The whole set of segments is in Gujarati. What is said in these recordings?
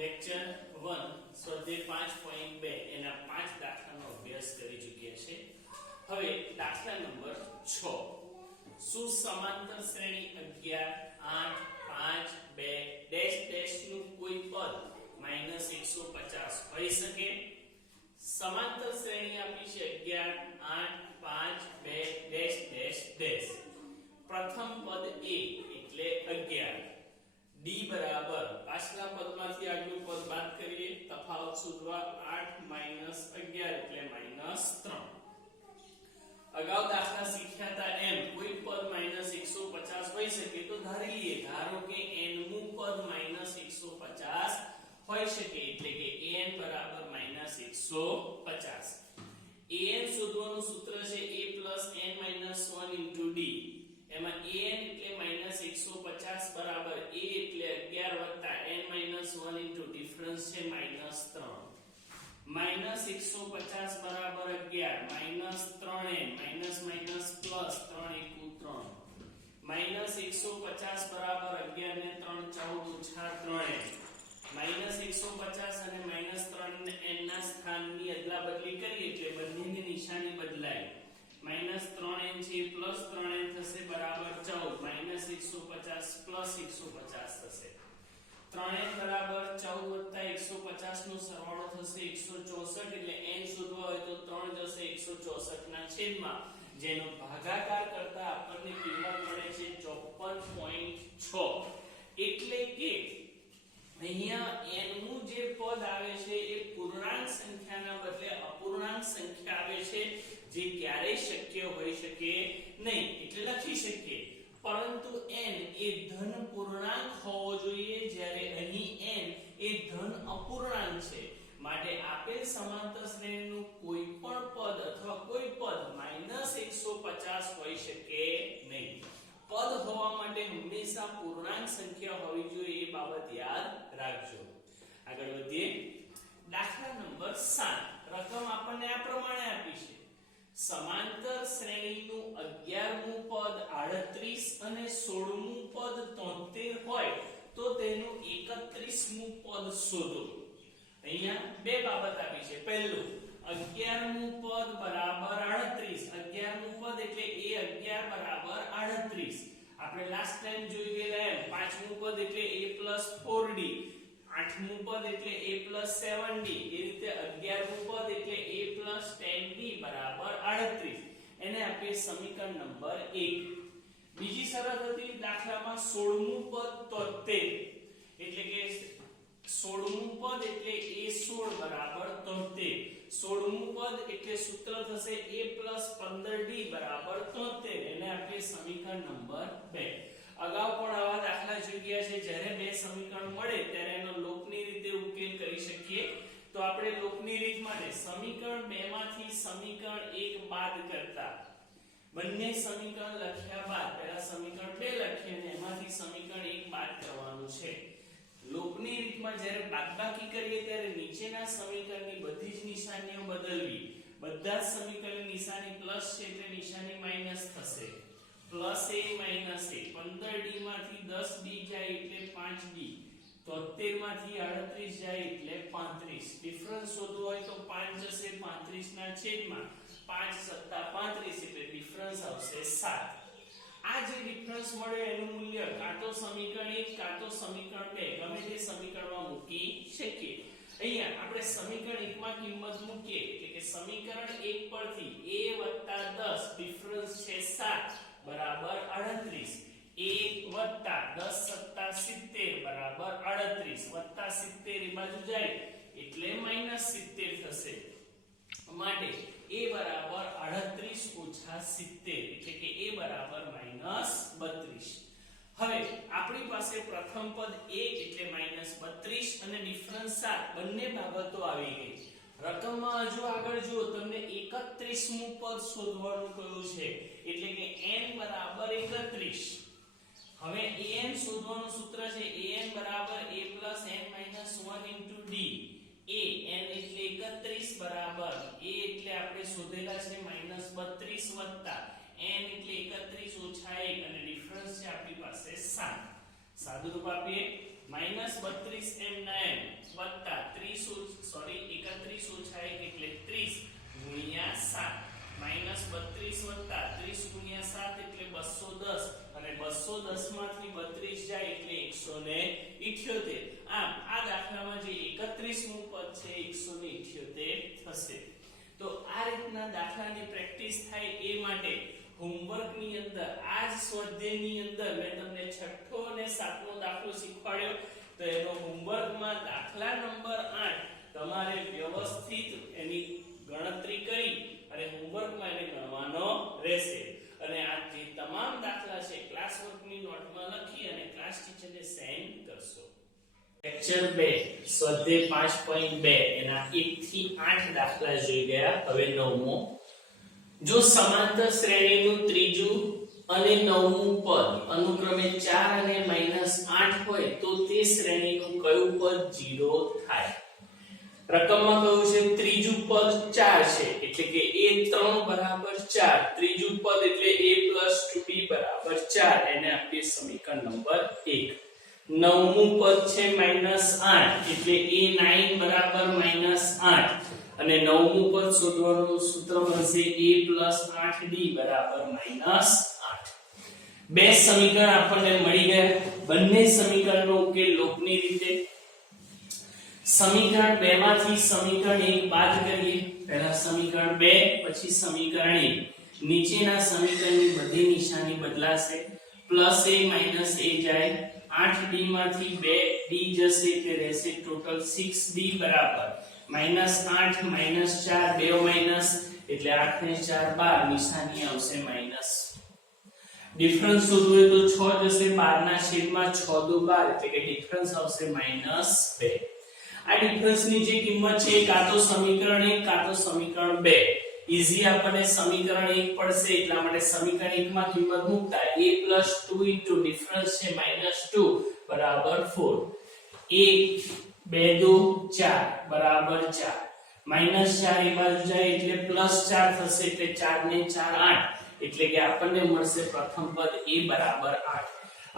લેક્ચર 1 સ્વાધ્યાય 5.2 એના 5 દાખલાનો અભ્યાસ કરી ચૂક્યા છે. હવે દાખલા નંબર 6 શું સમાંતર શ્રેણી 11 8 5 2 ડેશ ડેશ નું કોઈ પદ -150 હોઈ શકે? સમાંતર શ્રેણી આપી છે 11 8 5 2 ડેશ ડેશ ડેશ. પ્રથમ પદ a એટલે 11, d બરાબર પાછલા પદમાંથી આગલું પદ બાદ કરીએ, તફાવત શોધવા 8 - 11 એટલે -3. અગાઉ દાખલા શીખ્યા હતા એમ કોઈ પદ -150 હોઈ શકે તો ધારી લઈએ. ધારો કે n મું પદ -150 હોઈ શકે એટલે કે an બરાબર -150. an શોધવાનું સૂત્ર છે a n - 1 d. એમાં an એટલે -150 બરાબર a એટલે 11 n - 1 ડિફરન્સ છે -3. -150 બરાબર 11 -3n પ્લસ 3 * 3. -150 બરાબર 11 ને 3 14 - 3n. -150 અને -3n ના સ્થાનની અદલાબદલી કરીએ એટલે બંનેની નિશાની બદલાય. -3n છે પ્લસ 3n થશે બરાબર 14. -150 પ્લસ 150 થશે. 3n બરાબર 14 + 150 નો સરવાળો થશે 164. એટલે n શોધવા હોય તો 3 જશે 164 ના છેદમાં, જેનો ભાગાકાર કરતા આપણને કિંમત મળે છે 54.6. એટલે કે અહીંયા n નું જે પદ આવે છે એ પૂર્ણાંક સંખ્યાના બદલે અપૂર્ણાંક સંખ્યા આવે છે, જે ક્યારેય શક્ય હોઈ શકે નહીં. એટલે લખી શકીએ પરંતુ n એ ધન પૂર્ણાંક હોવો જોઈએ, જ્યારે અહીં n એ ધન અપૂર્ણાંક છે. માટે આપેલ સમાંતર શ્રેણીનું કોઈ પણ પદ અથવા કોઈ પદ -150 હોઈ શકે નહીં. પદ હોવા માટે હંમેશા પૂર્ણાંક સંખ્યા હોવી જોઈએ, એ બાબત યાદ રાખજો. આગળ વધીએ. દાખલા નંબર 7. રકમ આપણને આ પ્રમાણે આપી છે. સમાંતર શ્રેણીનું 11મું પદ 38 અને 16મું પદ 73 હોય તો તેનું 31મું પદ શોધો. અહીંયા બે બાબત આપી છે. પહેલું 11મું પદ બરાબર 38. 11મું પદ એટલે a11 બરાબર 38. આપણે લાસ્ટ ટાઈમ જોઈ ગયેલા એમ 5મું પદ એટલે a+4d, 8મું પદ એટલે a+7d, એ રીતે 11મું પદ એટલે a+10d બરાબર 38. એને આપીએ સમીકરણ નંબર 1. બીજી શરત હતી દાખલામાં 16મું પદ 73. એટલે કે 16મું પદ એટલે a16 બરાબર 73. 16મું પદ એટલે સૂત્ર થશે a+15d બરાબર 73. એને આપીએ સમીકરણ નંબર 2. અગાઉ પણ આવા દાખલા જોઈ ગયા છે. જ્યારે બે સમીકરણ મળે ત્યારે એનો લોકની રીતે ઉકેલ કરી શકીએ. તો આપણે લોકની રીત માટે સમીકરણ 2 માંથી સમીકરણ 1 બાદ કરતા બંને સમીકરણ લખ્યા બાદ પહેલા સમીકરણ 2 લખીએ અને એમાંથી સમીકરણ 1 બાદ કરવાનું છે. લોકની રીતમાં જ્યારે બાદબાકી કરીએ ત્યારે નીચેના સમીકરણની બધી જ નિશાનીઓ બદલવી. બધા જ સમીકરણની નિશાની પ્લસ છે એટલે નિશાની માઈનસ થશે. Plus a minus a. 15d માંથી 10d જાય એટલે 5d. 73 માંથી 38 જાય એટલે 35. ડિફરન્સ શોધવો હોય તો 5 જશે 35 ના છેદમાં 5 + 35 એટલે ડિફરન્સ આવશે 7. આ જે ડિફરન્સ મળે એનું મૂલ્ય કાં તો સમીકરણ 1 કાં તો સમીકરણ 2 ગમે તે સમીકરણમાં મૂકી શકીએ. અહીંયા આપણે સમીકરણ 1 માં કિંમત મૂકીએ એટલે કે સમીકરણ 1 પરથી a + 10 ડિફરન્સ છે 7 બરાબર 38. 1 + 10 + 70 બરાબર 38 વત્તા 70 એ બાજુ જાય એટલે -70 થશે. માટે a બરાબર 38 - 70 એટલે કે a બરાબર -32. હવે આપણી પાસે પ્રથમ પદ a એટલે -32 અને ડિફરન્સ 7 બંને બાબતો આવી ગઈ. રકમમાં હજુ આગળ જો તમને 31મું પદ શોધવાનું કહ્યું છે એટલે કે n બરાબર 31. હવે an શોધવાનું સૂત્ર છે an બરાબર a + n - 1 * d. a n એટલે 31 બરાબર a એટલે આપણે શોધેલા છે -32 વત્તા n એટલે 31 - 1 અને ડિફરન્સ છે આપણી પાસે 7. સાદુરૂપ આપીએ -32 -32 m ના m વત્તા 31 ઓછા 1 એટલે 30 ગુણ્યા 7 -32 વત્તા 30 ગુણ્યા 7 એટલે 210 અને 210 માંથી 32 જાય એટલે 178. આમ આ દાખલામાં જે 31મું પદ છે 178 થશે. તો આ રીતના દાખલાની પ્રેક્ટિસ થાય એ માટે હોમવર્ક ની અંદર આ જ સ્વાધ્યાયની અંદર મેં તમને છઠ્ઠો અને સાતમો દાખલો શીખવાડ્યો. તો એનો હોમવર્કમાં દાખલા નંબર 8 તમારે વ્યવસ્થિત એની ગણતરી કરી અને હોમવર્કમાં એને ગણવાનો રહેશે. અને આ જે તમામ દાખલા છે ક્લાસ વર્કની નોટમાં લખી અને ક્લાસ ટીચરને સેન્ડ કરશો. લેક્ચર 2 સ્વાધ્યાય 5.2 એના 1 થી 8 દાખલા જોઈ ગયા. હવે નવમો. જો સમાંતર શ્રેણીનું ત્રીજું અને નવમું પદ અનુક્રમે 4 અને -8 હોય તો તે શ્રેણીનું કયું પદ 0 થાય? રકમમાં કહ્યું છે ત્રીજું પદ 4 છે એટલે કે a3 બરાબર 4. ત્રીજું પદ એટલે a + 2b બરાબર 4. એને આપીએ સમીકરણ નંબર 1. નવમું પદ છે -8 એટલે a9 બરાબર -8 અને નવમું પદ શોધવાનું સૂત્ર બનશે a + 8d બરાબર -8. બે સમીકરણ આપણને મળી ગયા. બંને સમીકરણનો ઉકેલ લોકની રીતે. સમીકરણ 2 માંથી સમીકરણ 1 બાદ કરીએ. પહેલા સમીકરણ 2 પછી સમીકરણ 1. નીચેના સમીકરણની બધી નિશાની બદલાશે. +a - a જાય. 8d માંથી 2d જશે એટલે રહેશે ટોટલ 6d બરાબર -8 - 4 બે માઈનસ એટલે 8 ને 4 12 નિશાની આવશે માઈનસ. ડિફરન્સ શોધવું હોય તો 6 જશે 12 ના છેદમાં 6 દુ 12 એટલે કે ડિફરન્સ આવશે -2. આ ડિફરન્સ ની જે કિંમત છે કાં તો સમીકરણ 1 કાં તો સમીકરણ 2. ઈઝી આપણને સમીકરણ 1 પડશે એટલા માટે સમીકરણ 1 માં કિંમત મૂકતા a + 2 * ડિફરન્સ છે -2 બરાબર 4. a 2 દુ 4 બરાબર 4. -4 એ બાજુ જાય એટલે +4 થશે એટલે 4 ને 4 8 એટલે કે આપણને મળશે પ્રથમ પદ a બરાબર 8.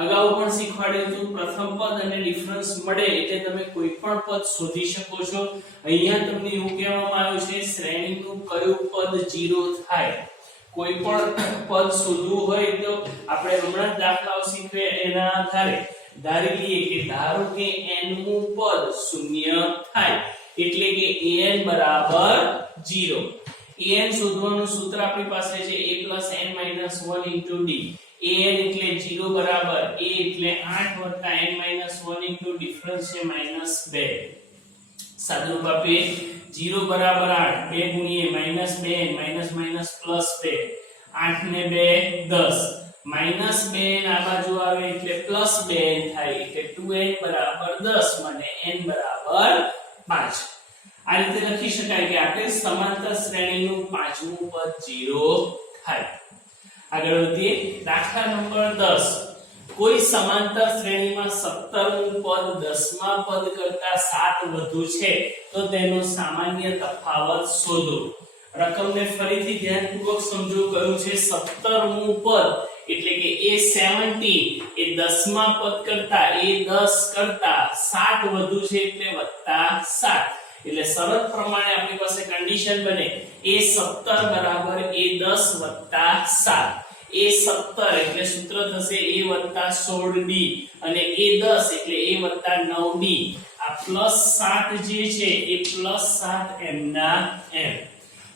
અગાઉ પણ શીખવાડ્યું હતું પ્રથમ પદ અને ડિફરન્સ મળે એટલે તમે કોઈ પણ પદ શોધી શકો છો. અહીંયા તમને એવું કહેવામાં આવ્યું છે શ્રેણીનું કયું પદ 0 થાય. કોઈ પણ પદ શોધવું હોય તો આપણે હમણાં જ દાખલાઓ શીખવે એના આધારે ધારી લઈએ કે ધારો કે n મું પદ 0 થાય એટલે કે an બરાબર 0. an શોધવાનું સૂત્ર આપણી પાસે છે a + n - 1 * d. an એટલે 0 બરાબર a એટલે 8 + n - 1 * ડિફરન્સ છે -2. સાદુરૂપ આપીએ 0 બરાબર 8 2 ગુણીએ -2n +2 8 ને 2 10 -2n આ બાજુ આવે એટલે +2n થાય એટલે 2n બરાબર 10 મને n બરાબર 5. આ રીતે લખી શકાય કે આપેલ સમાંતર શ્રેણીનું પાંચમું પદ 0 થાય. આગળ વધીએ. દાખલા નંબર 10. કોઈ સમાંતર શ્રેણીમાં 17મું પદ 10મા પદ કરતા 7 વધુ છે તો તેનો સામાન્ય તફાવત શોધો. રકમને ફરીથી ધ્યાનપૂર્વક સમજો. કહ્યું છે 17મું પદ એટલે કે a17 એ 10મા પદ કરતા a10 કરતા 7 વધુ છે એટલે +7. એટલે શરત પ્રમાણે આપણી પાસે કન્ડિશન બને a17 બરાબર a10 + 7. a17 એટલે સૂત્ર થશે a + 16d અને a10 એટલે a + 9d. આ +7 જે છે એ +7 m ના m.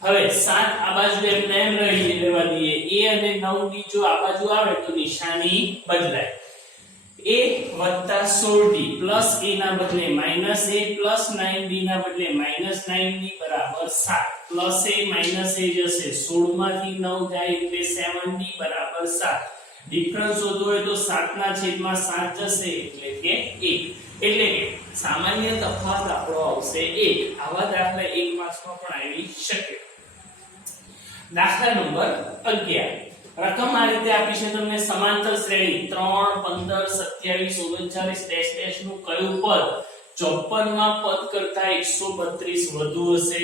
હવે 7 આ બાજુ એમ ના એમ રહેવા દઈએ. a અને 9d જો આ બાજુ આવે તો નિશાની બદલાય. a + 16d પ્લસ a ના બદલે -a પ્લસ 9d ના બદલે -9d બરાબર 7. પ્લસ a માઈનસ a જશે 16 માંથી 9 જાય એટલે 7d બરાબર 7. ડિફરન્સ શોધવો હોય તો 7 ના છેદમાં 7 જશે એટલે કે 1. એટલે કે સામાન્ય તફાવત આપણો આવશે 1. આવા દાખલા 1 માર્ક્સમાં પણ આવી શકે. દાખલા નંબર 11. રકમ આ રીતે આપી છે તમને સમાંતર શ્રેણી 3 15 27 39 નું કયું પદ 54માં પદ કરતા 132 વધુ હશે.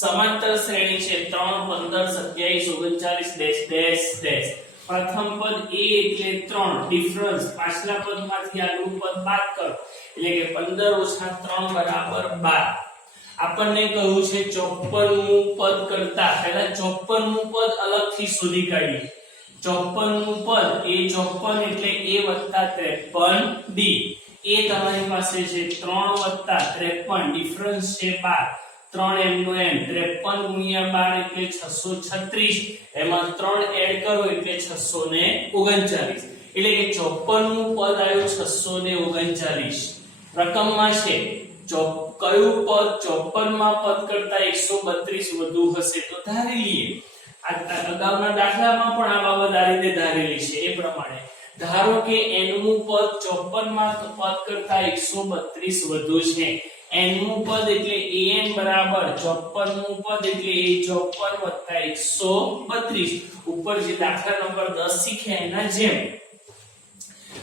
સમાંતર શ્રેણી છે 3 15 27 39 પ્રથમ પદ a એટલે 3 ડિફરન્સ પાછલા પદમાંથી આગલું પદ બાદ કરો એટલે કે 15 - 3 બરાબર 12 આપણને કહ્યું છે 54મું પદ કરતા પહેલા 54મું પદ અલગથી શોધી કાઢીએ 54મું પદ એ 54 એટલે a + 53 d એ તમારી પાસે છે 3 + 53 ડિફરન્સ છે 12 3 m નો m 53 * 12 એટલે 636 એમાં 3 એડ કરો એટલે 639 એટલે કે 54મું પદ આવ્યું 639 રકમમાં છે કયું પદ 54 માં પદ કરતા 132 વધુ હશે તો ધારી લઈએ આ અગાઉના દાખલામાં પણ આ બાબત આ રીતે ધારેલી છે એ પ્રમાણે ધારો કે n મું પદ 54 માં પદ કરતા 132 વધુ છે n મું પદ એટલે an બરાબર 54 મું પદ એટલે a54 + 132 ઉપર જે દાખલા નંબર 10 શીખ્યા એના જેમ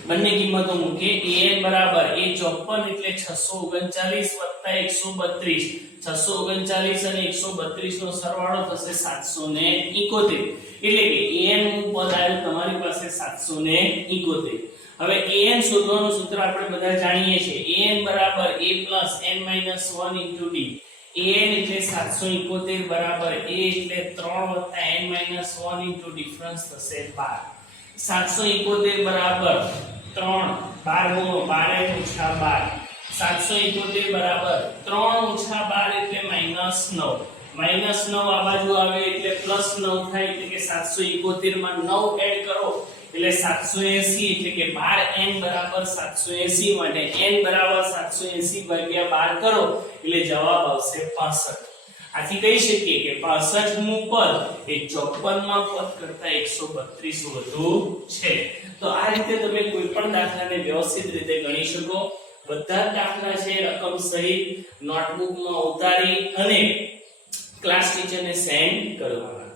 બંને કિંમતો મૂકે an બરાબર a54 એટલે 639 + 132 639 અને 132 નો સરવાળો થશે 771 એટલે કે an નું પદ આવ્યું તમારી પાસે 771 હવે an શોધવાનું સૂત્ર આપણે બધા જાણીએ છીએ an બરાબર a + n - 1 * d an એટલે 771 બરાબર a એટલે 3 + n - 1 * ડિફરન્સ થશે 12 771 બરાબર 3 12 * 12 771 બરાબર 3 - 12 એટલે -9 -9 આ બાજુ આવે એટલે +9 થાય એટલે કે 771 માં 9 એડ કરો એટલે 780 એટલે કે 12n બરાબર 780 માટે n બરાબર 780 ભાગ્યા 12 કરો એટલે જવાબ આવશે 65 આથી કહી શકીએ કે 65મું પદ એ 54 માં પદ કરતા 132 વધુ છે તો આ રીતે તમે કોઈ પણ દાખલાને વ્યવસ્થિત રીતે ગણી શકો બધા દાખલા છે રકમ સહિત નોટબુકમાં ઉતારી અને ક્લાસ ટીચરને સેન્ડ કરવાના